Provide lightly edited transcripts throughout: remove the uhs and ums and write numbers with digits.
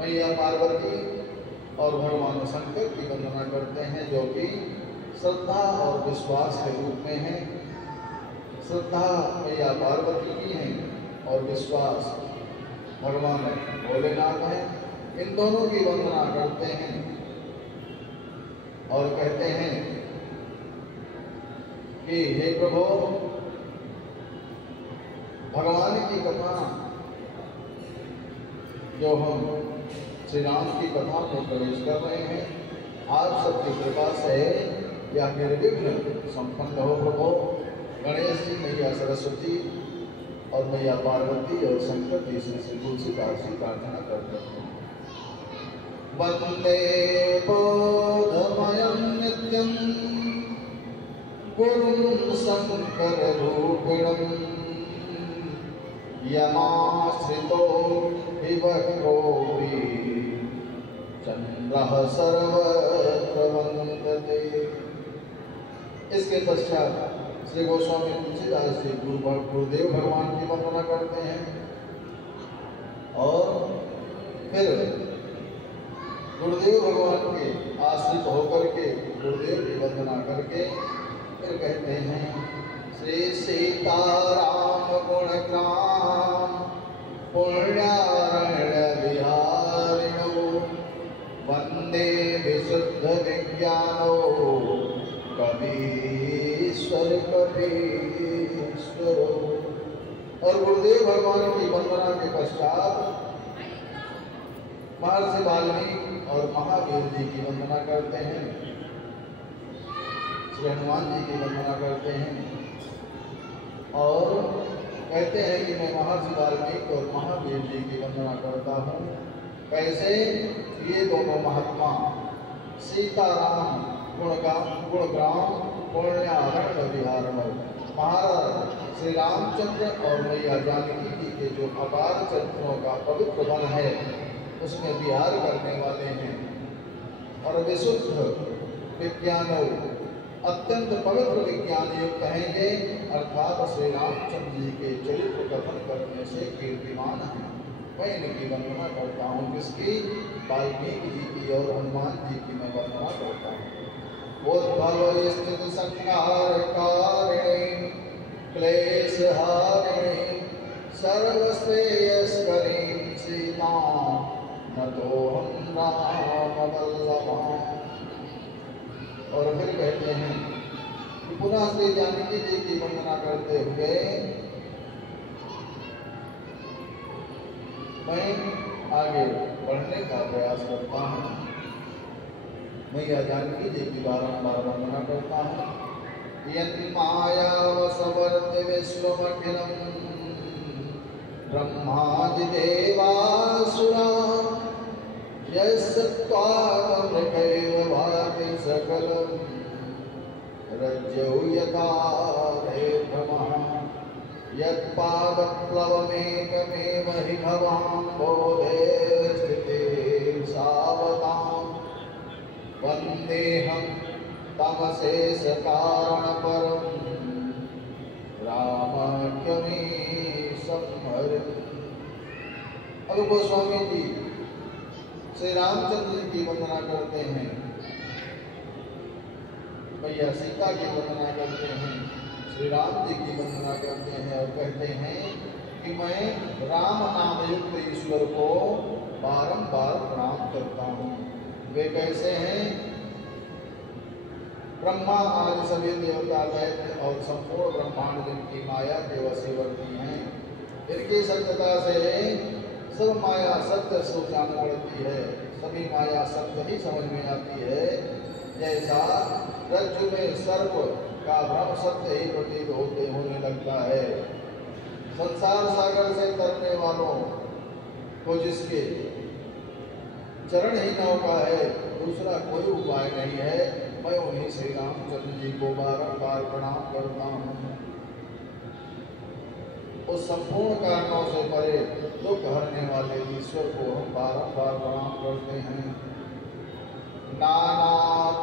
मैया पार्वती और भगवान शंकर की वंदना करते हैं, जो कि श्रद्धा और विश्वास के रूप में है। श्रद्धा मैया पार्वती की है और विश्वास भगवान भोलेनाथ है। इन दोनों की वंदना करते हैं और कहते हैं कि हे प्रभु, भगवान की कथा जो हम श्री राम की कथा में प्रवेश कर रहे हैं, आप सबकी कृपा से यह निर्विघ्न संपन्न हो प्रभु। गणेश जी, मैया सरस्वती और मैया पार्वती और शंकर जी से श्री तुलसीदास जी प्रार्थना करते हैं। वंदे बोधमयं नित्यं गुरुं शंकर रूपिणं यमाश्रितो विवक्रोऽपि चन्द्रः सर्वत्र वन्दते। इसके पश्चात श्री गोस्वामी तुलसीदास जी गुरुदेव भगवान की वंदना करते हैं और फिर गुरुदेव भगवान के आश्रित होकर के गुरुदेव की वंदना करके फिर कहते हैं श्री सीताराम गुणग्राम पुण्यारण्य विहारिणो वंदे विशुद्ध विज्ञानो कवीश्वर कवीश्वरो। और गुरुदेव भगवान की वंदना के पश्चात महर्षि वाल्मीकि और महावीर जी की वंदना करते हैं, श्री हनुमान जी की वंदना करते हैं और कहते हैं कि मैं महर्षि वाल्मीकि और महावीर जी की वंदना करता हूँ। कैसे? ये दोनों महात्मा सीताराम गुणग्राम पुण्यारण्य विहारिणो, महाराज श्री रामचंद्र और मैया जानकी जी के जो अपार चरित्रों का पवित्र वन है उसमें विहार करने वाले हैं। और विशुद्ध विज्ञानो, अत्यंत पवित्र विज्ञान युक्त हैं ये, अर्थात श्री रामचंद्र जी के चरित्र कथन करने से कीर्तिमान है। मैं इनकी वंदना करता हूँ। किसकी? वाल्मीकि जी की और हनुमान जी की मैं वंदना करता हूँ। उद्भव स्थित संहार कारिणी क्लेश हारिणी सर्वश्रेयस्करीं सीता नतो हम राम वल्लभा। और फिर कहते हैं कि पुनः श्री जानकी जी की वंदना करते हुए मैं आगे बढ़ने का प्रयास करता हूँ। मैया जानकी जी की बारंबार वंदना करता हूँ। यन्मायावसवर्ति विश्वमखिलं ब्रह्मादि देवासुरा यस्त्वामृतैव भाति सकलं रज्जौ यथा भ्रमः यत्पादप्लवमेकमेव हि भवान् बोधे स्थिते सावधान् वन्देऽहं तमशेषकारणपरं रामाख्यमीशं हरे। अब गोस्वामी जी श्री रामचंद्र जी की वंदना करते हैं, मैया सीता की वंदना करते हैं, श्री राम जी की वंदना करते हैं और कहते हैं कि मैं राम नाम युक्त ईश्वर को बारंबार प्रणाम करता हूँ। वे कैसे हैं? ब्रह्मा आदि सभी देवता दैत्य और संपूर्ण ब्रह्मांड जिनकी माया के वशीवर्ती हैं, इनकी सत्यता से सब माया सत्य से जान पड़ती है, सभी माया सत्य ही समझ में आती है। जैसा रज्जु में सर्प का भ्रम सत्य ही प्रतीत होने लगता है। संसार सागर से तरने वालों को जिसके चरण ही नौका है, दूसरा कोई उपाय नहीं है। मैं उन्हीं श्री रामचंद्र जी को बारंबार प्रणाम करता हूँ। उस संपूर्ण कारणों से परे दुख हरने वाले ईश्वर को हम बारंबार प्रणाम करते हैं। नाना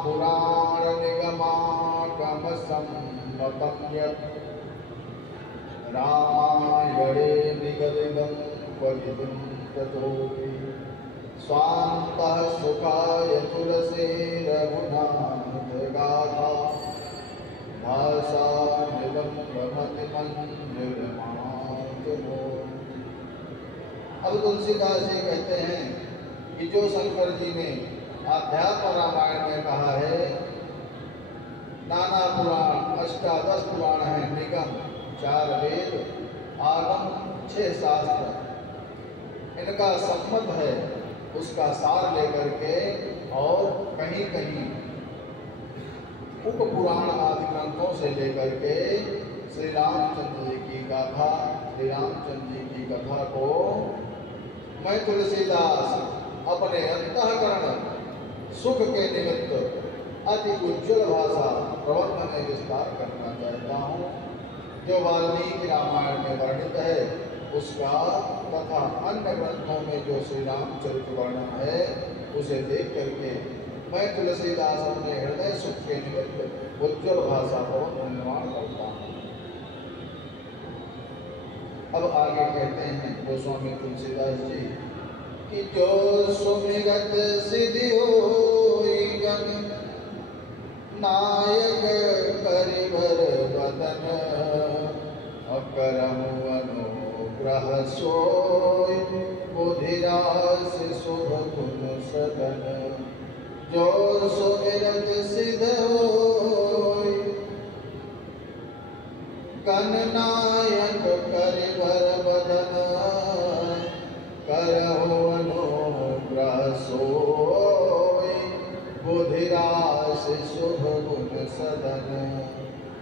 पुराण निगमागम सम्मतं यत् रामायणे निगदितं क्वचित् ततोऽपि स्वान्तः सुखाय तुलसी रघुनाथ गाथा भाषामिवं भ्रमति मंजुलमातरो। अब तुलसीदास जी कहते हैं कि जो शंकर जी ने आध्यात्म रामायण में कहा है, नाना पुराण, अष्टादश पुराण हैं, निगम, 4 वेद, आगम, 6 शास्त्र, इनका सम्मत है, उसका सार लेकर के और कहीं कहीं उप पुराण आदि ग्रंथों से लेकर के श्री रामचंद्र जी की गाथा, श्री रामचंद्र जी की कथा को मैं तुलसीदास अपने अंतःकरण सुख के निमित्त अति उज्ज्वल भाषा प्रबंध में विस्तार करना चाहता हूँ। जो वाल्मीकि रामायण में वर्णित है उसका तथा अन्य ग्रंथों में जो श्री रामचरित्र वर्णन है उसे देख करके मैं तुलसीदास अपने हृदय सुख के निमित्त उज्ज्वल भाषा प्रबंध निर्माण करता हूँ। अब आगे कहते हैं गोस्वामी तुलसीदास जी कि जो सुमिरत सिद्धि होई गन नायक करिवर वदन अकरम अनुग्रह सोई बुधिरास शुभ गुण सदन। जो सुमिरत सिद्ध होई गण नायक करिवर वदन करहु अनुग्रह सोई बुधिरास शुभ गुण सदन।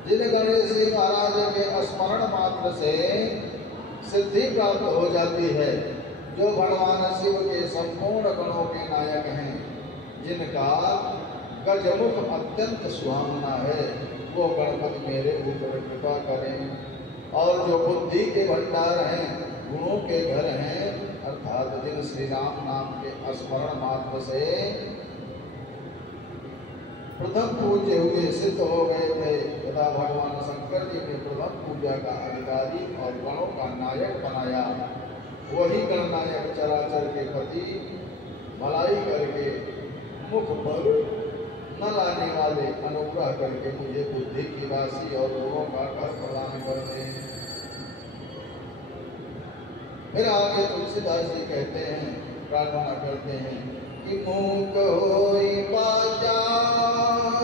जिन गणेश जी महाराज के स्मरण मात्र से सिद्धि प्राप्त हो जाती है, जो भगवान शिव के संपूर्ण गणों के नायक हैं, जिनका गजमुख अत्यंत सुहावना है, वो गणपति मेरे ऊपर कृपा करें। और जो बुद्धि के भंडार हैं, गुणों के घर हैं, अर्थात जिन श्री राम नाम के स्मरण मात्र से प्रथम पूज्य हुए, सिद्ध हो गए थे, तथा भगवान शंकर जी ने प्रथम पूजा का अधिकारी और गणों का नायक बनाया, वही गणनायक चराचर के पति भलाई करके मुख पर न लाने वाले अनुग्रह करके मुझे बुद्धि की राशि और गुणों का घर प्रदान कर दें। फिर आगे तुलसीदास जी कहते हैं, प्रार्थना करते हैं कि मूक होई बाचार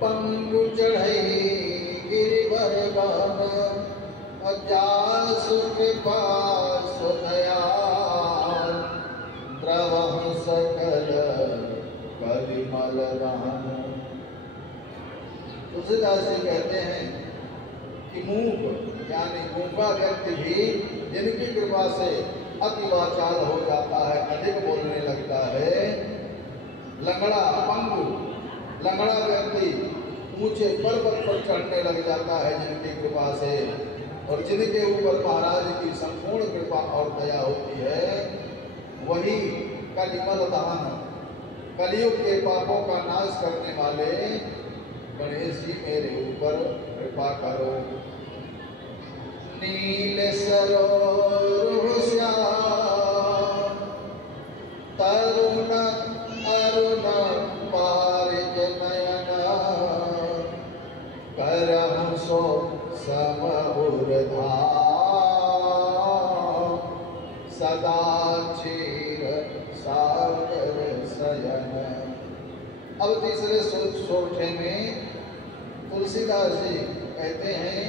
पंगु चढ़ई गिरिवर गान अजासु कृपा सुदयाल द्रवहु सकल कलिमल रहन। तुलसीदास जी कहते हैं कि मूक यानी मूका व्यक्ति भी जिनकी कृपा से अति वाचाल हो जाता है, अधिक बोलने लगता है, लंगड़ा पंगु, लंगड़ा व्यक्ति ऊंचे पर्वत पर चढ़ने लग जाता है जिनकी कृपा से, और जिनके ऊपर महाराज की संपूर्ण कृपा और दया होती है, वही कलिमल दहन, कलियुग के पापों का नाश करने वाले गणेश जी मेरे ऊपर कृपा करो। नील सरोवर श्याम तरुण अरुण पारिज नयन करहु सो समबुरधाम सदा क्षीर सागर शयन। अब तीसरे सोठे में तुलसीदास जी कहते हैं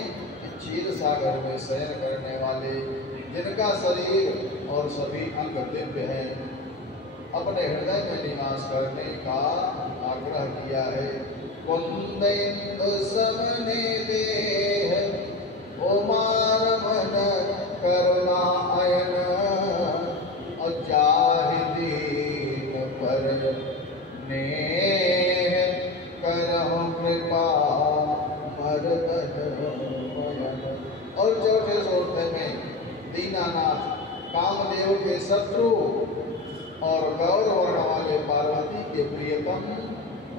क्षीर सागर में शयन करने वाले, जिनका शरीर और सभी अंग दिव्य हैं, अपने हृदय में निवास करने का आग्रह किया है। कुंदेन्दु समने देह उमार मन करुणा अयन अजाहि दीन पर नेह करहु कृपा मरदन। और चौथे सोते में दीनानाथ कामदेव के शत्रु और गौर वर्ण वाले पार्वती के प्रियतम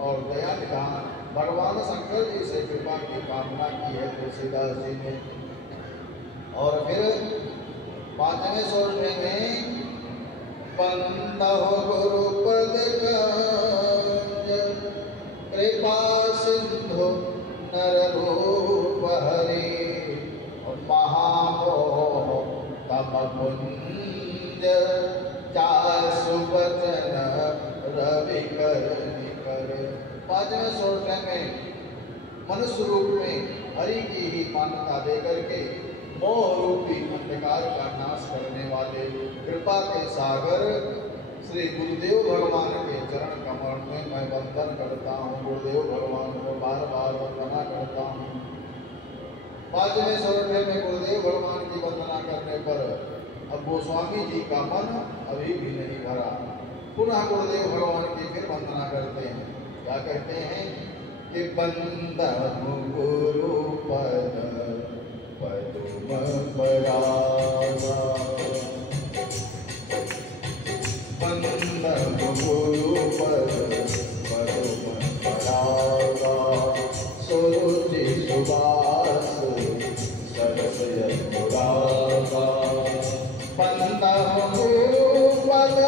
और दया निधान भगवान शंकर जी से कृपा की कामना की है तुलसीदास जी ने। और फिर 5वें सोचने में बंदो गुरुपद कंज कृपा सिंधु नररूप हरि महामोह तम कुंज जासु बचन रवि कर निकर। पांचवें श्लोक में मनुष्य रूप में हरि की ही मान्यता देकर के मोह रूपी अंधकार का नाश करने वाले कृपा के सागर श्री गुरुदेव भगवान के चरण कमल में मैं वंदन करता हूँ। गुरुदेव भगवान को बार बार वंदना करता हूँ। पांचवें श्लोक में गुरुदेव भगवान की वंदना करने पर अब गोस्वामी जी का मन अभी भी नहीं भरा। पुनः गुरुदेव भगवान की फिर वंदना करते हैं। क्या कहते हैं कि बंदहु गुरु पद पदुम परागा, बंदहु गुरु पद पदुम परागा, सुरुचि सुबास सरस अनुरागा। बंदहु गुरु पद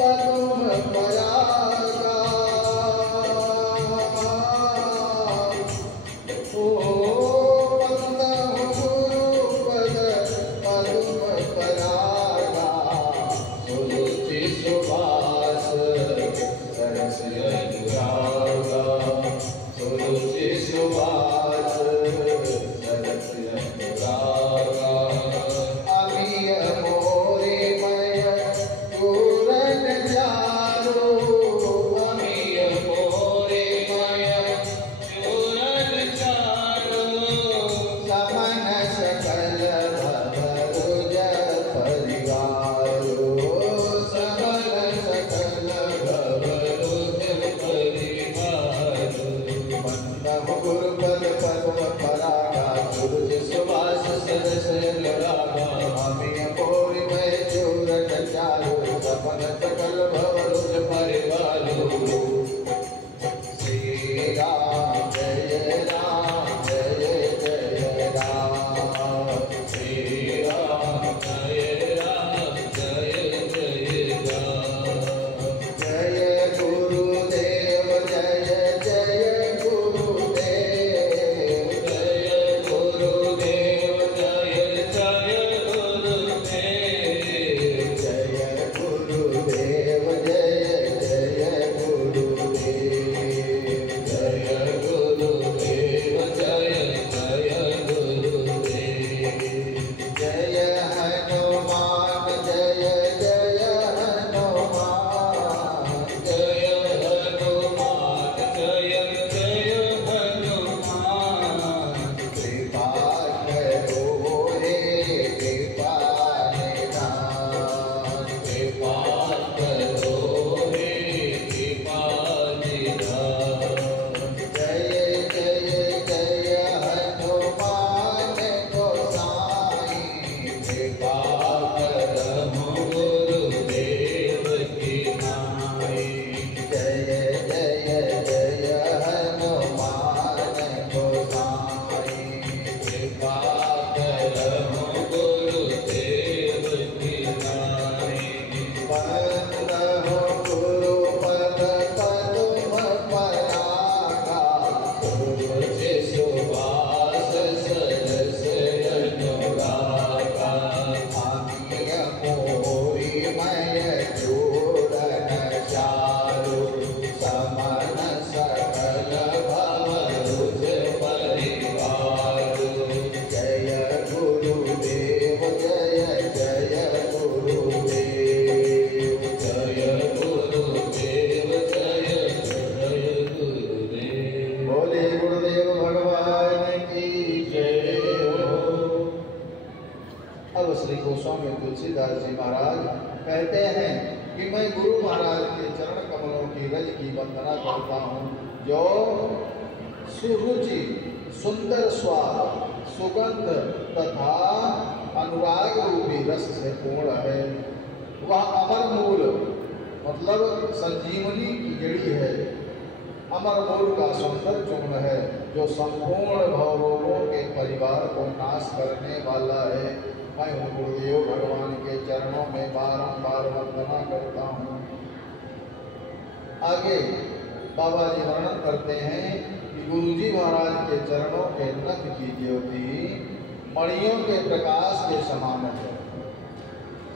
पदुम परागा, सुरुचि सुंदर स्वाद सुगंध तथा अनुराग रूपी रस से पूर्ण है। वह अमर मूल मतलब संजीवनी की जड़ी है। अमर मूल का सुंदर चूर्ण है जो संपूर्ण भवरोगों के परिवार को नाश करने वाला है। मैं उन गुरुदेव भगवान के चरणों में बारंबार प्रकार वंदना करता हूँ। आगे बाबा जी वर्णन करते हैं कि गुरुजी महाराज के चरणों के नख की ज्योति मणियों के प्रकाश के समान है।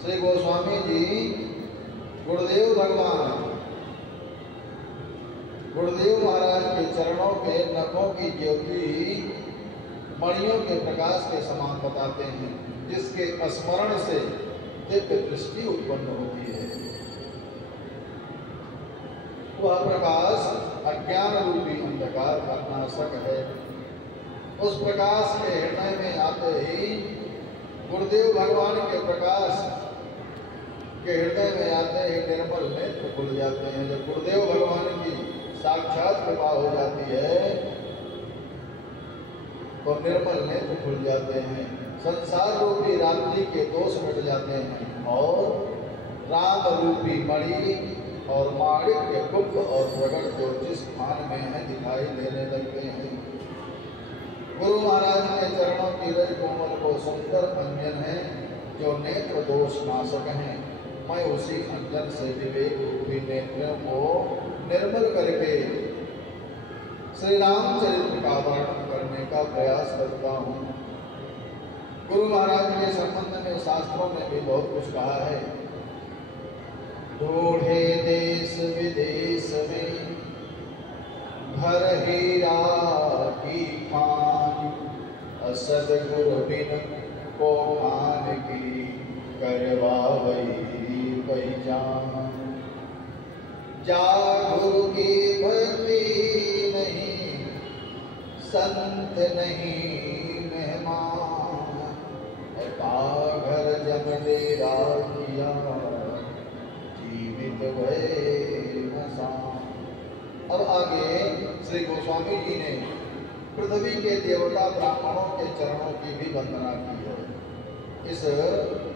श्री गोस्वामी जी गुरुदेव भगवान गुरुदेव महाराज के चरणों के नखों की ज्योति मणियों के प्रकाश के समान बताते हैं, जिसके स्मरण से दिव्य दृष्टि उत्पन्न होती है। वह प्रकाश अज्ञान रूपी अंधकार का नाशक है। उस प्रकाश के हृदय में आते ही गुरुदेव भगवान के प्रकाश के हृदय में आते ही निर्मल नेत्र खुल जाते हैं। जब गुरुदेव भगवान की साक्षात कृपा हो जाती है तो निर्मल नेत्र खुल जाते हैं, संसार रूपी रात्रि के दोष मिट जाते हैं और राम रूपी मणि और माणिक्य गुप्त और प्रगट जो जिस स्थान में है दिखाई देने लगते हैं। गुरु महाराज के चरणों की रज कोमल को सुंदर अंजन है जो नेत्र दोष नाशक हैं। मैं उसी अंजन से विवेक रूपी नेत्रों को निर्मल करके श्री रामचरित्र का वर्णन करने का प्रयास करता हूँ। गुरु महाराज के संबंध में शास्त्रों में भी बहुत कुछ कहा है। ढूढ़े देश विदेश में भर हीरा की खान, सदगुरु बिन को खान की करवा वही पहचान। जा गुरु की भक्ति नहीं, संत नहीं मेहमान, घर जब डेरा किया जीवित भय मसान। अब आगे श्री गोस्वामी जी ने पृथ्वी के देवता ब्राह्मणों के चरणों की भी वंदना की है। इस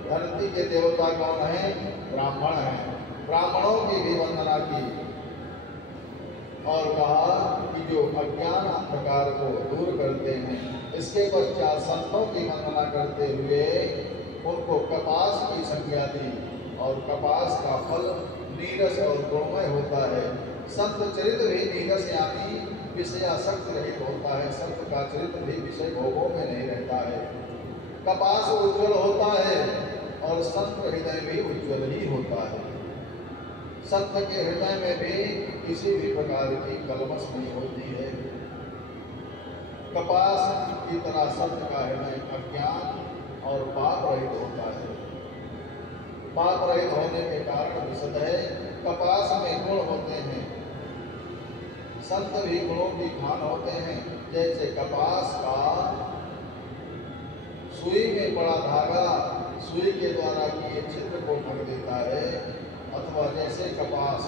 धरती के देवता कौन है? ब्राह्मण हैं। ब्राह्मणों की भी वंदना की और कहा कि जो अज्ञान अंधकार को दूर करते हैं। इसके पश्चात संतों की वंदना करते हुए उनको कपास की संज्ञा दी और कपास का फल नीरस और गुणमय होता है। संत चरित्र भी नीरस यानी विषयासक्त रहित होता है। संत का चरित्र भी विषय भोगों में नहीं रहता है। कपास उज्ज्वल होता है और संत हृदय भी उज्ज्वल ही होता है। संत के हृदय में भी किसी भी प्रकार की कलमश नहीं होती है। कपास की तरह संत का हृदय अज्ञान और पाप रहित होता है। पाप रहित होने के कारण विशद है। कपास में गुण होते हैं, संत भी गुणों की खान होते हैं। जैसे कपास का सुई में पड़ा धागा सुई के द्वारा किए छिद्र को ढक देता है, अथवा जैसे कपास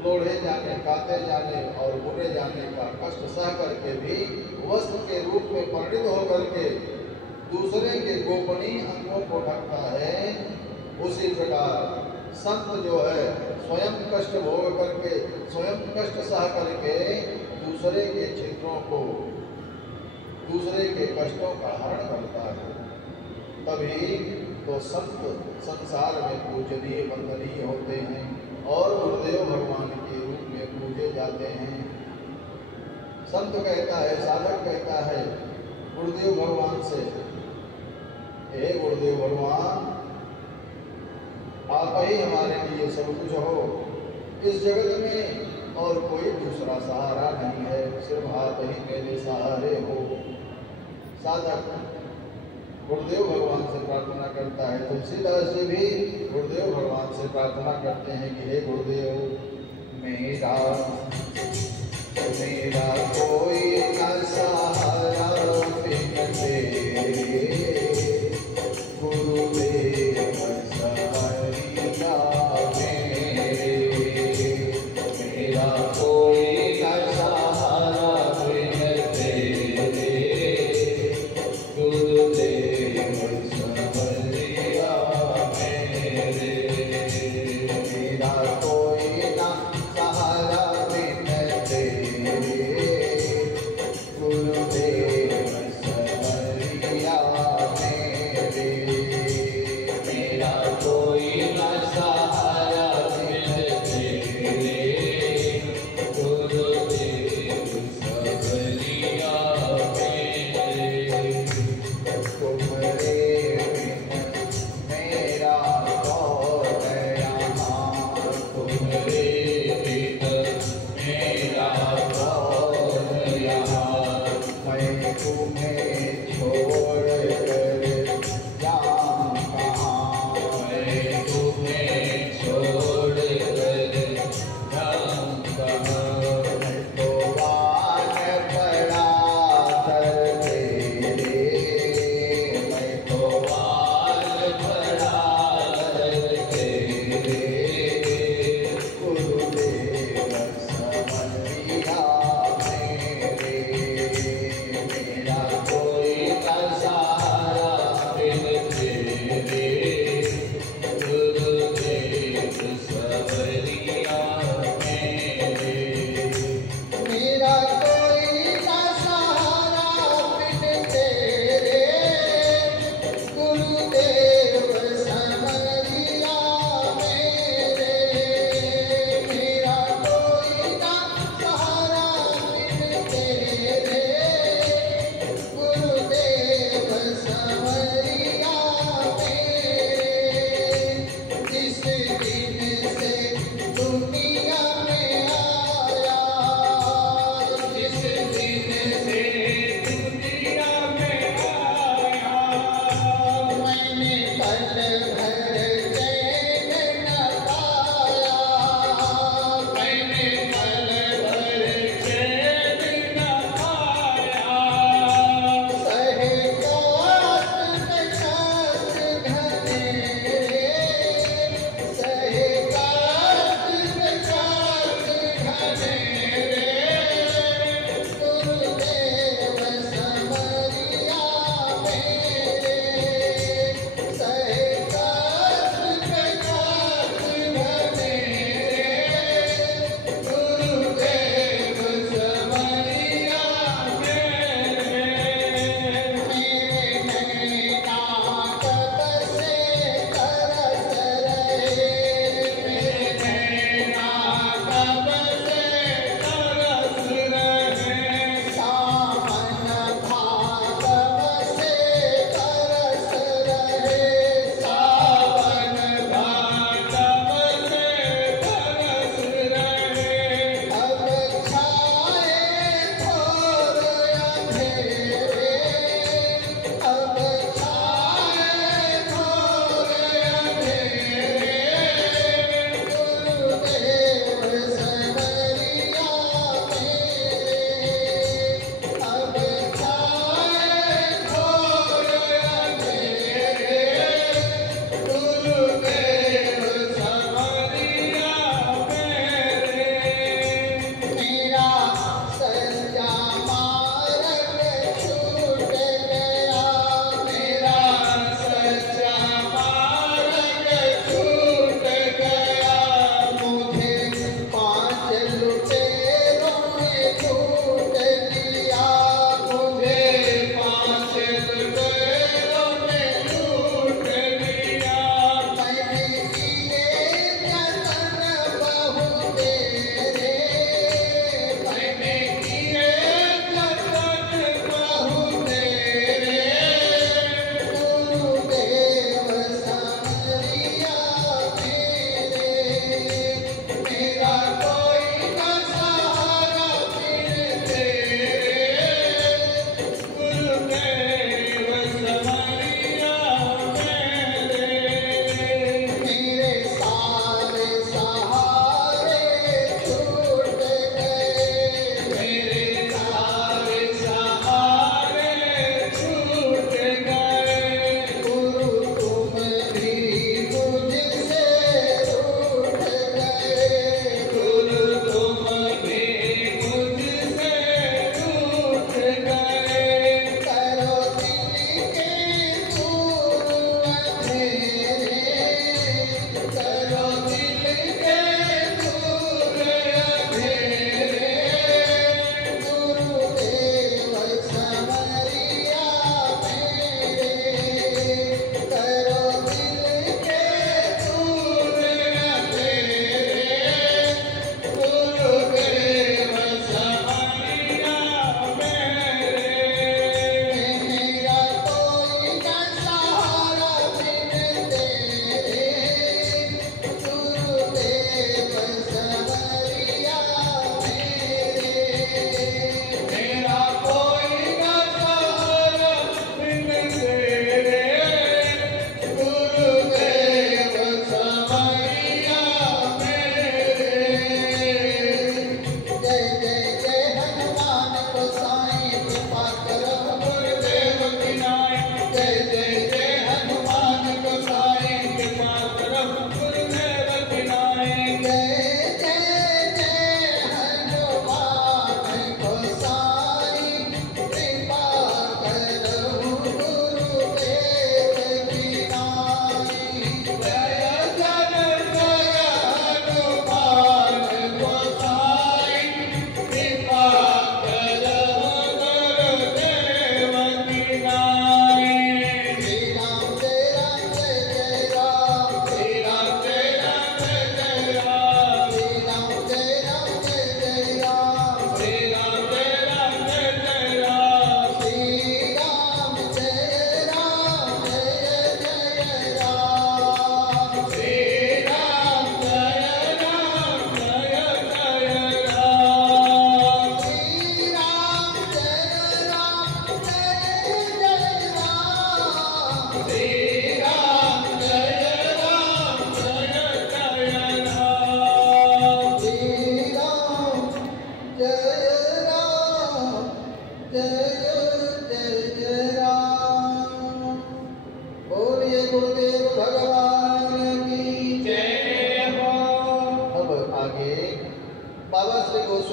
लोढ़े जाने, काटे जाने और बुने जाने का कष्ट सह करके भी वस्त्र के रूप में परिणित होकर के दूसरे के गोपनीय अंगों को ढकता है, उसी प्रकार संत जो है स्वयं कष्ट भोग करके, स्वयं कष्ट सह करके दूसरे के छिद्रों को, दूसरे के कष्टों का हरण करता है। तभी तो संत संसार में पूजनीय वंदनीय होते हैं और गुरुदेव भगवान के रूप में पूजे जाते हैं। संत कहता है, साधक कहता है गुरुदेव भगवान से, हे गुरुदेव भगवान, आप ही हमारे लिए सब कुछ हो। इस जगत में और कोई दूसरा सहारा नहीं है, सिर्फ आप ही मेरे सहारे हो। साधक गुरुदेव भगवान से प्रार्थना करता है। तुलसीदास जी भी गुरुदेव भगवान से प्रार्थना करते हैं कि हे गुरुदेव, मेरा कोई न सहारा बिन तेरे, गुरुदेव सहारिया मेरे। मेरा कोई न सहारा बिन तेरे, गुरुदेव सहारिया मेरे। मेरा कोई न सहारा बिन तेरे, गुरुदेव सहारिया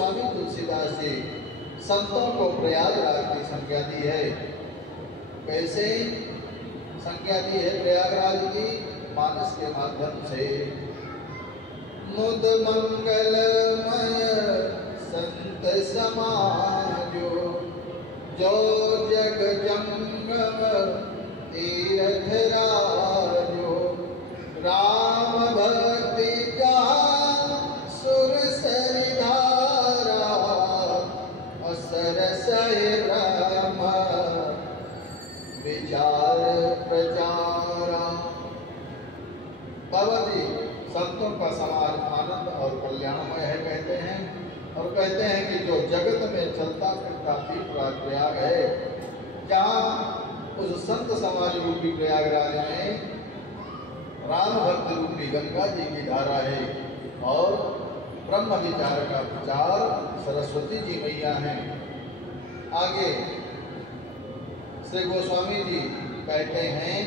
गोस्वामी तुलसीदास जी संतों को प्रयागराज की संज्ञा दी है। कैसे संज्ञा दी है प्रयागराज की? मानस के माध्यम से। मुद मंगलमय संत समाजो, जो जग जंगम तीर्थ राजो, राम भक्ति का सुर सरिधारा, असर सहिरम विचार प्रचारा। बाबा जी संतों का समाज आनंद और कल्याणमय है कहते हैं, और कहते हैं कि जो जगत में चलता फिरता तीर्थ प्रयाग है, जहाँ उस संत समाज रूपी प्रयागराज में राम भक्त रूपी गंगा जी की धारा है और ब्रह्म विचार का प्रचार सरस्वती जी मैया हैं। आगे श्री गोस्वामी जी कहते हैं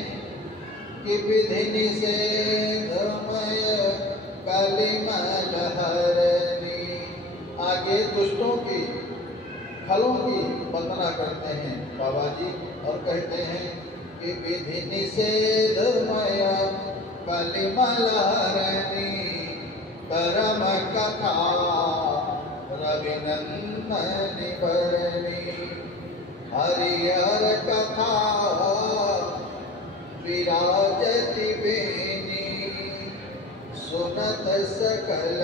कि विधि निषेधमय कलिमल हरणी। आगे दुष्टों की फलों की वंदना करते हैं बाबा जी और कहते हैं कि विधि निषेधमय कलिमल हरणी, परम कथा रविनंदन भरणी। हरिहर कथा विराजति बेनी, सुनत सकल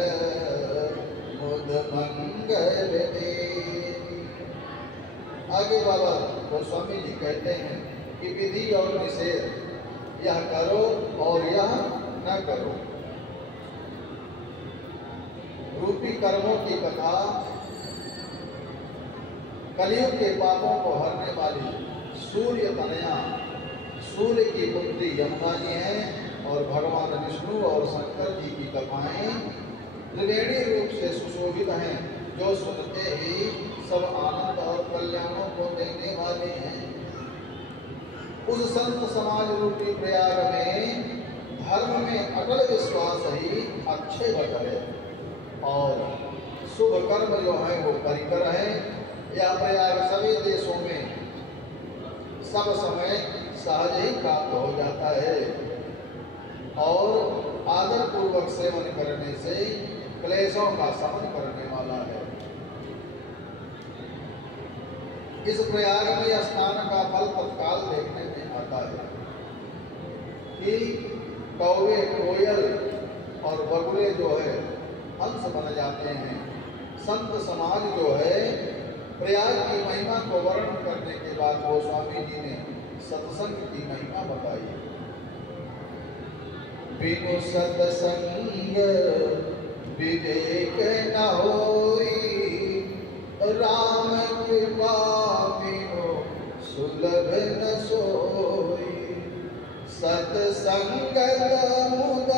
मुद मंगल देनी। आगे बाबा गोस्वामी जी कहते हैं कि विधि और निषेध, यह करो और यह न करो रूपी कर्मों की कथा कलयुग के पापों को हरने वाली सूर्य तनया, सूर्य की पुत्री यमुना जी हैं, और भगवान विष्णु और शंकर जी की कथाएं त्रिवेणी रूप से सुशोभित हैं, जो सुनते ही सब आनंद और कल्याणों को देने वाले हैं। उस संत समाज रूपी प्रयाग में धर्म में अटल विश्वास ही अक्षय वट है, और शुभ कर्म जो है वो परिकर है। यह प्रयाग सभी देशों में सब समय सहज ही प्राप्त हो जाता है, और आदर पूर्वक सेवन करने से क्लेशों का शमन करने वाला है। इस प्रयाग में स्नान का फल तत्काल देखने में आता है कि कौवे, कोयल और बगुले जो है हंस बन जाते हैं। संत समाज जो है प्रयाग की महिमा को वर्णन करने के बाद गोस्वामी जी ने सत्संग की महिमा बताई। बिनु सत्संग विवेक न होई, राम कृपा बिनु सुलभ न सोई। सत्संगत मुद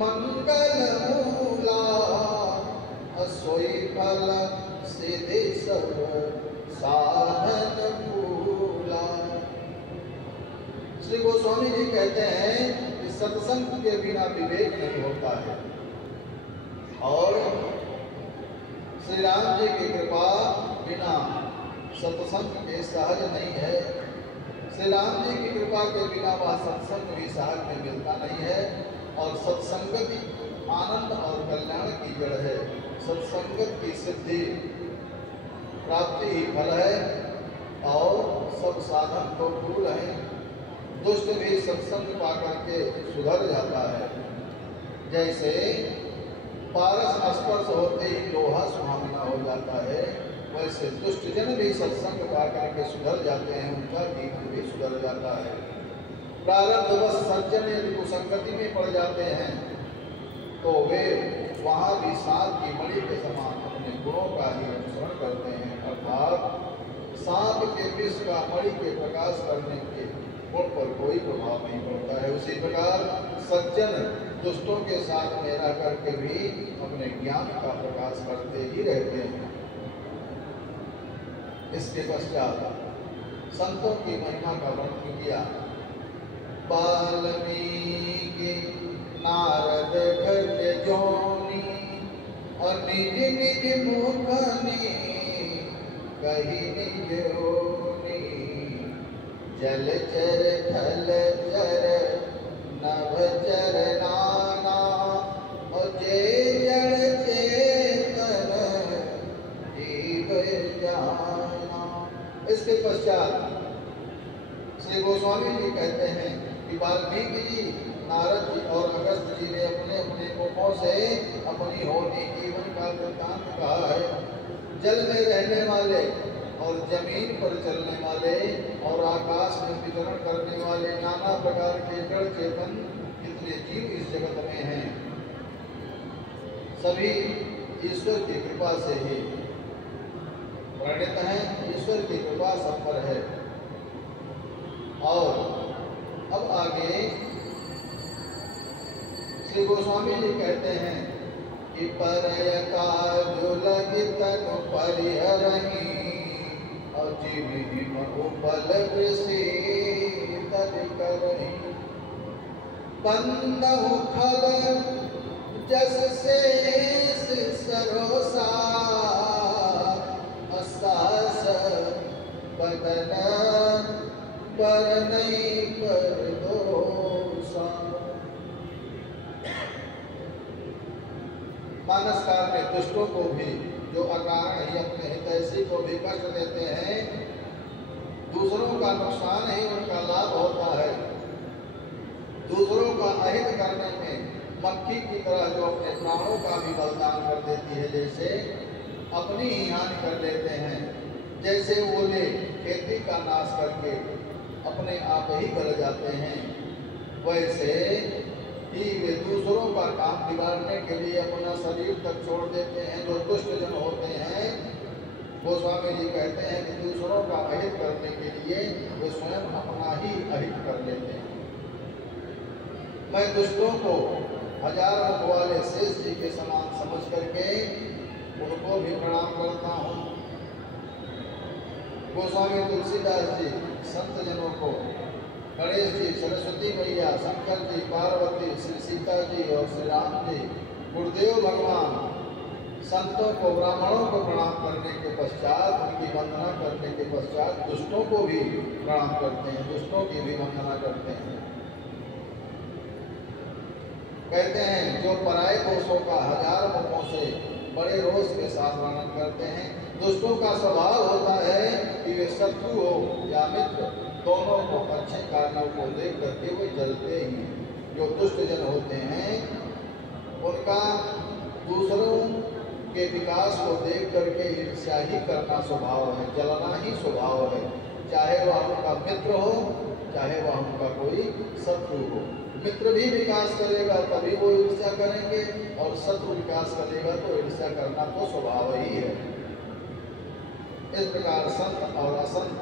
मंगल मूला, सोई फल सिद्धि सब साधन फूला। श्री गोस्वामी जी कहते हैं कि सत्संग के बिना विवेक नहीं होता है, और श्री राम जी की कृपा बिना सत्संग के सहज नहीं है। श्री राम जी की कृपा के बिना वह सत्संग भी सहज में मिलता नहीं है, और सत्संगति आनंद और कल्याण की जड़ है। सत्संगत की सिद्धि प्राप्ति ही फल है, और सब साधन तो फूल हैं। दुष्ट भी सत्संग पाकर के सुधर जाता है। जैसे पारस स्पर्श होते ही लोहा सुहावना हो जाता है, वैसे दुष्ट जन भी सत्संग पाकर के सुधर जाते हैं, उनका जीवन भी सुधर जाता है। प्रारब्धवश सज्जन यदि कुसंगति में पड़ जाते हैं तो वे वहाँ भी सांप की मणि के समान अपने गुणों का ही अनुसरण करते हैं, अर्थात सांप के विष का मणि के प्रकाश करने के गुण पर कोई प्रभाव नहीं पड़ता है। उसी प्रकार सज्जन दुष्टों के साथ में रह करके भी अपने ज्ञान का प्रकाश करते ही रहते हैं। इसके पश्चात संतों की महिमा का वर्णन किया। वाल्मीकि नारद घट जोनी, निज निज मुखनी कही निज होनी, जलचर थलचर नभचर नाना, और जे जड़ चेतन जीव जाना। इसके पश्चात श्री गोस्वामी जी कहते हैं कि वाल्मीकि जी, नारद जी और अगस्त जी ने अपने अपने मुखों से अपनी होनी जीवन का वृत्तांत कहा है। जल में रहने वाले और जमीन पर चलने वाले और आकाश में विचरण करने वाले नाना प्रकार के जड़ चेतन जितने जीव इस जगत में हैं, सभी ईश्वर की कृपा से ही प्रणीत हैं। ईश्वर की कृपा सब पर है। और अब आगे श्री गोस्वामी जी कहते हैं कि परयका जो लगी तनु परिहरही, और जिमिहि उपल तल करही, बंदहु खल जस शेष सरोसा, असास बदन पर नहीं पर दोषा। मानस काल में दुष्टों को भी, जो अकारण ही अपने हितैषी को भी कष्ट देते हैं, दूसरों का नुकसान ही उनका लाभ होता है। दूसरों का अहित करने में मक्खी की तरह जो अपने प्राणों का भी बलिदान कर देती है, जैसे अपनी ही हानि कर लेते हैं। जैसे ओले खेती का नाश करके अपने आप ही गल जाते हैं, वैसे ही वे दूसरों का काम बिगाड़ने के लिए अपना शरीर तक छोड़ देते हैं। जो दुष्ट जन होते हैं, गोस्वामी जी कहते हैं कि दूसरों का अहित करने के लिए वे स्वयं अपना ही अहित कर लेते हैं। मैं दुष्टों को हजार मुख वाले शेष जी के समान समझ करके उनको भी प्रणाम करता हूँ। गोस्वामी तुलसीदास जी संत जनों को, गणेश जी, सरस्वती मैया, शंकर जी, पार्वती, श्री सीता जी और श्री राम जी, गुरुदेव भगवान, संतों को, ब्राह्मणों को प्रणाम करने के पश्चात, उनकी वंदना करने के पश्चात दुष्टों को भी प्रणाम करते हैं, दुष्टों की भी वंदना करते हैं। कहते हैं जो पराये दोषों का हजार मुखों से बड़े रोष के साथ वर्णन करते हैं। दुष्टों का स्वभाव होता है कि वे शत्रु हो या मित्र, दोनों को अच्छे कार्यों को देख करके वे जलते ही। जो दुष्ट जन होते हैं उनका दूसरों के विकास को देख करके ईर्ष्या ही करना स्वभाव है, जलना ही स्वभाव है। चाहे वह उनका मित्र हो, चाहे वह उनका कोई शत्रु हो। मित्र भी विकास करेगा तभी वो ईर्ष्या करेंगे, और शत्रु विकास करेगा तो ईर्ष्या करना तो स्वभाव ही है। इस प्रकार संत और असंत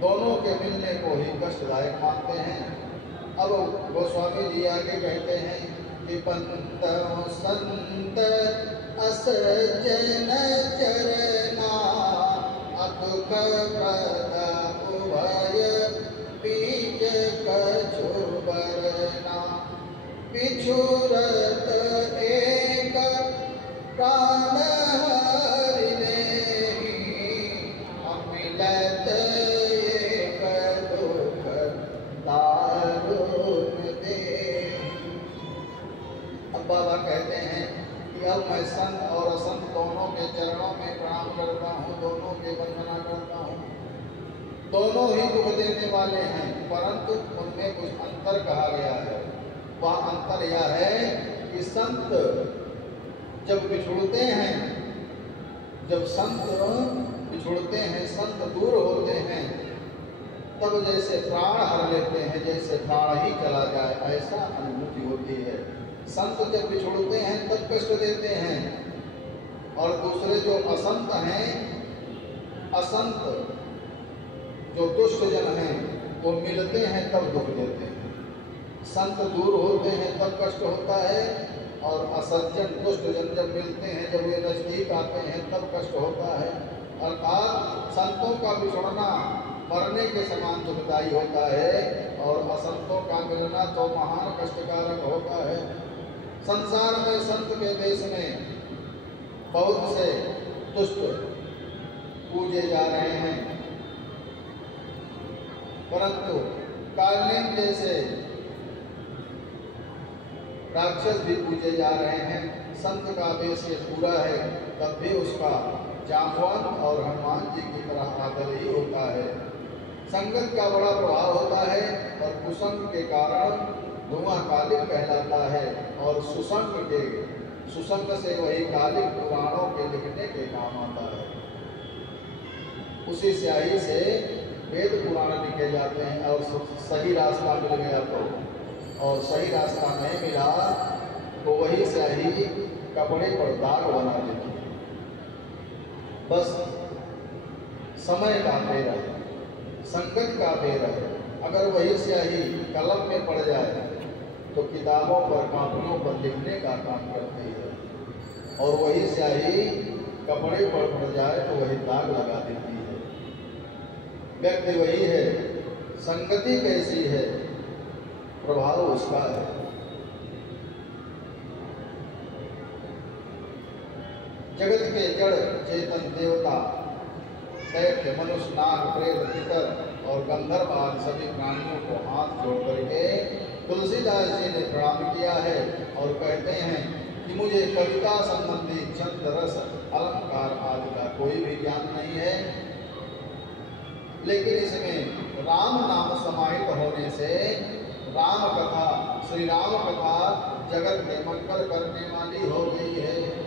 दोनों के मिलने को ही कष्टदायक मानते हैं। अब गोस्वामी जी आगे कहते हैं कि पंत संत असजन चरना, अतुक पद उभय बीच कछुबरना, बिछुरत एक प्राण हरिने, अमिलत एक दुख दारुण दे। अब बाबा कहते हैं कि अब मैं संत और असंत दोनों के चरणों में प्रणाम करता हूँ, दोनों की वंदना करता हूँ। दोनों ही दुख देने वाले हैं, परंतु उनमें कुछ अंतर कहा गया है। वह अंतर यह है कि संत जब बिछुड़ते हैं, जब संत बिछुड़ते हैं, संत दूर होते हैं, तब जैसे प्राण हर लेते हैं, जैसे प्राण ही चला जाए, ऐसा अनुभूति होती है। संत जब बिछुड़ते हैं तब कष्ट देते हैं, और दूसरे जो असंत हैं, असंत जो दुष्ट जन हैं, वो मिलते हैं तब दुख देते हैं। संत दूर होते हैं तब कष्ट होता है, और असज्जन दुष्ट जन जब मिलते हैं, जब वे नजदीक आते हैं तब कष्ट होता है। अर्थात संतों का बिछुड़ना मरने के समान दुखदायी होता है, और असंतों का मिलना तो महान कष्टकारक होता है। संसार में संत के देश में बहुत से दुष्ट पूजे जा रहे हैं, परंतु कालनेम जैसे राक्षस भी पूजे जा रहे हैं। संत का वेश ये पूरा है, तब भी उसका जामवान और हनुमान जी की तरह आदर ही होता है। संगत का बड़ा प्रभाव होता है और कुसंग के कारण धुआं कालिक कहलाता है, और सुसंग से वही कालिक पुराणों के लिखने के काम आता है। उसी स्याही से वेद पुराण लिखे जाते हैं, और सही रास्ता मिल गया तो, और सही रास्ता नहीं मिला तो वही स्याही कपड़े पर दाग बना देती है। बस समय का फेर है, संगत का फेर है। अगर वही स्याही कलम में पड़ जाए तो किताबों पर, कॉपियों पर लिखने का काम करती है, और वही स्याही कपड़े पर पड़ जाए तो वही दाग लगा देती है। व्यक्ति वही है, संगति कैसी है, प्रभाव उसका है। जगत के जड़ चेतन देवता, दैत्य, मनुष्य, नाग, प्रेत, पितर और गंधर्व आदि सभी प्राणियों को हाथ जोड़ करके तुलसीदास जी ने प्रणाम किया है, और कहते हैं कि मुझे कविता संबंधी छंद, रस, अलंकार आदि का कोई भी ज्ञान नहीं है, लेकिन इसमें राम नाम समाहित होने से राम कथा, श्री राम कथा जगत में मंगल करने वाली हो गई है।